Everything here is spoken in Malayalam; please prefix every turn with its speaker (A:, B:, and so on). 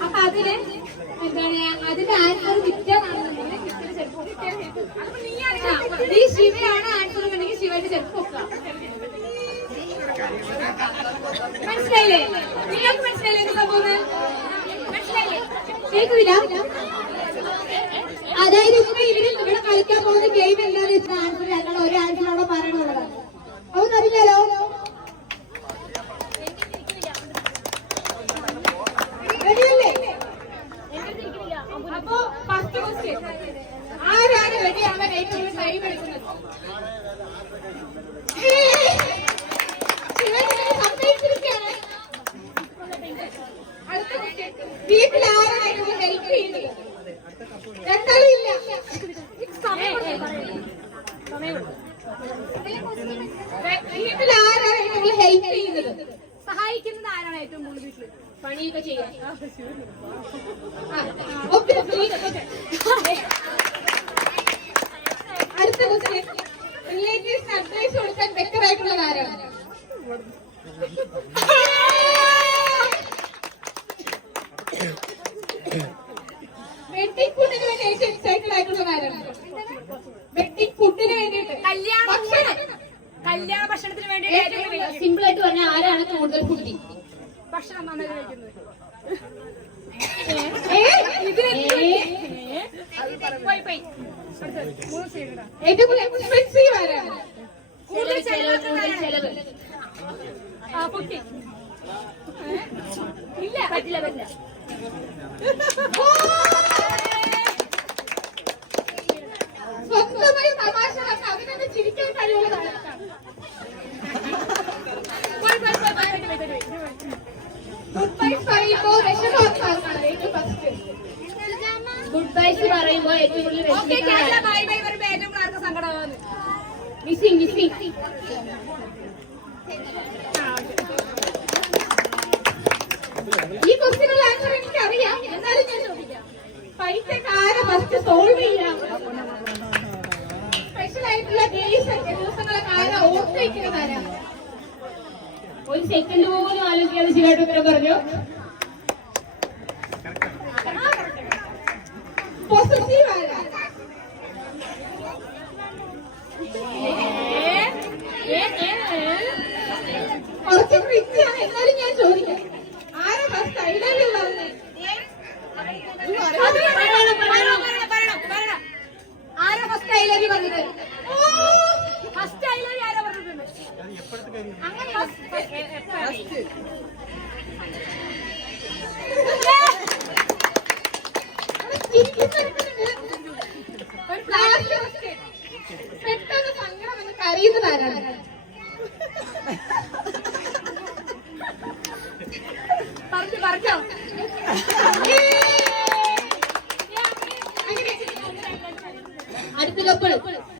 A: അപ്പൊ അതിൽ എന്താണ് അതായത് ഇവർ ഇവിടെ കളിക്കാൻ പോകുന്ന ഗെയിം എന്താന്ന് വെച്ചാൽ ഞങ്ങൾ ഒരു ആൻസർ അവിടെ പറയണമെന്നുള്ളതാണ്
B: സഹായിക്കുന്നത് ആരാണ് ഏറ്റവും കൂടുതൽ വീട്ടിൽ
A: പണിയൊക്കെ ചെയ്യാൻ? അഡ്വൈസ് കൊടുക്കാൻ ബെറ്റർ ആയിട്ടുള്ളത് ആരാണ്? വെഡിങ് ഫുഡിന് വേണ്ടി ഏറ്റവും എക്സൈറ്റഡ് ആയിട്ടുള്ള ആരാണ്? വെഡിങ് ഫുഡിന് വേണ്ടിയിട്ട്.
B: കല്യാണ
A: ഭക്ഷണം.
B: ഭക്ഷണത്തിന് വേണ്ടി
A: സിമ്പിൾ ആയിട്ട് പറഞ്ഞാൽ ആരാണ് കൂടുതൽ ഫുഡി
B: ഭക്ഷണം നന്നായി കഴിക്കുന്നത്.
A: ഏറ്റവും എക്സ്പെൻസീവ് ആരാണ്?
B: കൂടുതൽ ചെലവ് കുട്ടി ഇല്ല. പറ്റില്ല പറ്റില്ല.
A: സ്വന്തമായി തമാശ ചിരിക്കാൻ കഴിവുള്ളതാണ് ഗുഡ് ബൈസ് പറയുമ്പോ ഏറ്റവും ഫസ്റ്റ് ഗുഡ് ബൈസ് പറയുമ്പോ ഏറ്റവും കൂടുതൽ മിസ്സിംഗ് മിസ്സിംഗ് ഈ ക്വസ്റ്റിനുള്ള ആൻസർ എനിക്ക് എന്നാലും ഞാൻ ചോദിക്കാം. പൈസക്കാരെ ഫസ്റ്റ് സോൾവ് ചെയ്യാം? സ്പെഷ്യൽ ആയിട്ടുള്ള ഡേയ്സ് ദിവസങ്ങളൊക്കെ ആരാ ഓർത്തിരിക്കുന്നത് ആരാ? ഒരു സെക്കൻഡ് പോലും ആലോചിക്കാതെ ശരിയായിട്ട് ഉത്തരം പറഞ്ഞു? പോസിറ്റീവ് ആരാ കുറച്ച് റിച്ച് ആണ് എന്നാലും ഞാൻ ചോദിക്കാം ആരാ ഫസ്റ്റ് ഐലൻഡിൽ പറഞ്ഞത്
B: അത് പറയണം, പറയണം, പറയണം, പറയണം, പറയണം.
A: ആരാ ഫസ്റ്റ് ഐലൻഡിൽ പറഞ്ഞത്.
B: ഫസ്റ്റ് ഐലൻഡ് ആരാ പറഞ്ഞിട്ടുണ്ട് അങ്ങനെ ഫസ്റ്റ്
A: ഒരു question. പെട്ടെന്ന് സങ്കടം വന്ന് കരയുന്നത് ആരാണ്?
B: പറഞ്ഞു പറഞ്ഞോ.
A: 过来过来